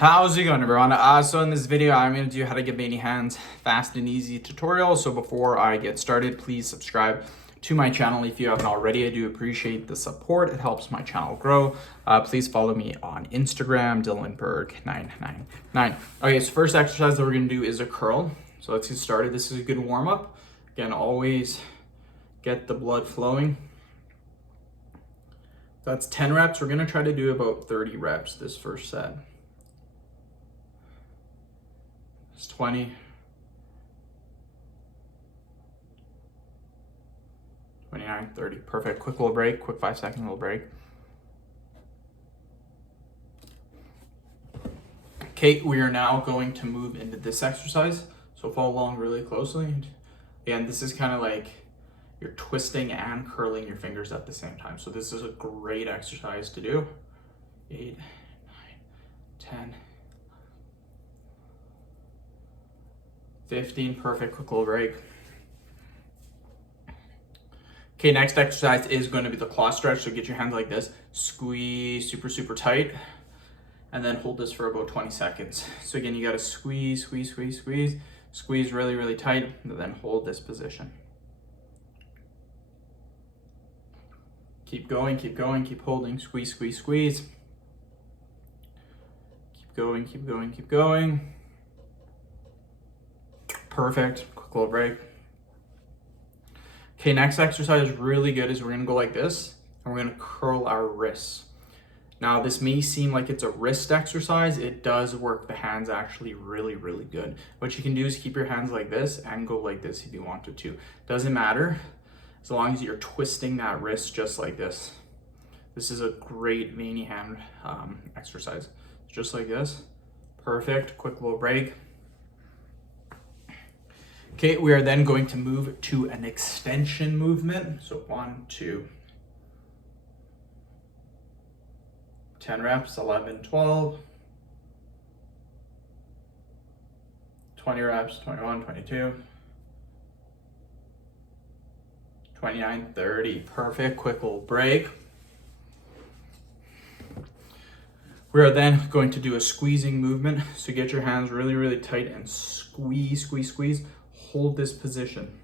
How's it going, everyone? So in this video, I'm going to do how to get veiny hands fast and easy tutorial. So before I get started, please subscribe to my channel if you haven't already. I do appreciate the support. It helps my channel grow. Please follow me on Instagram, dylanberg999. Okay, so first exercise that we're going to do is a curl. So let's get started. This is a good warm-up. Again, always get the blood flowing. That's 10 reps. We're going to try to do about 30 reps this first set. It's 20, 29, 30. Perfect. Quick little break, quick 5-second little break. Okay, we are now going to move into this exercise. So follow along really closely. And this is kind of like you're twisting and curling your fingers at the same time. So this is a great exercise to do. 8, 9, 10, 15, perfect, quick little break. Okay, next exercise is going to be the claw stretch. So get your hands like this, squeeze super tight, and then hold this for about 20 seconds. So again, you got to squeeze really tight, and then hold this position. Keep going, keep holding, squeeze. Keep going. Perfect, quick little break. Okay, next exercise is really good is we're gonna go like this, and we're gonna curl our wrists. Now this may seem like it's a wrist exercise. It does work the hands actually really good. What you can do is keep your hands like this and go like this if you wanted to. Doesn't matter, as long as you're twisting that wrist just like this. This is a great veiny hand exercise. Just like this, perfect, quick little break. Okay, we are then going to move to an extension movement. So 1, 2, 10 reps, 11, 12, 20 reps, 21, 22, 29, 30. Perfect, quick little break. We are then going to do a squeezing movement. So get your hands really tight and squeeze. Hold this position.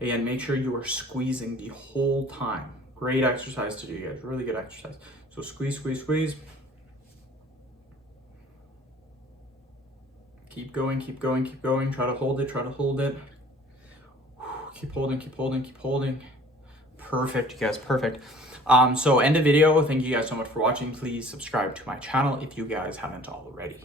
And make sure you are squeezing the whole time. Great exercise to do, you guys. Really good exercise. So squeeze. Keep going. Try to hold it. Keep holding. Perfect, you guys, perfect. So end of video. Thank you guys so much for watching. Please subscribe to my channel if you guys haven't already.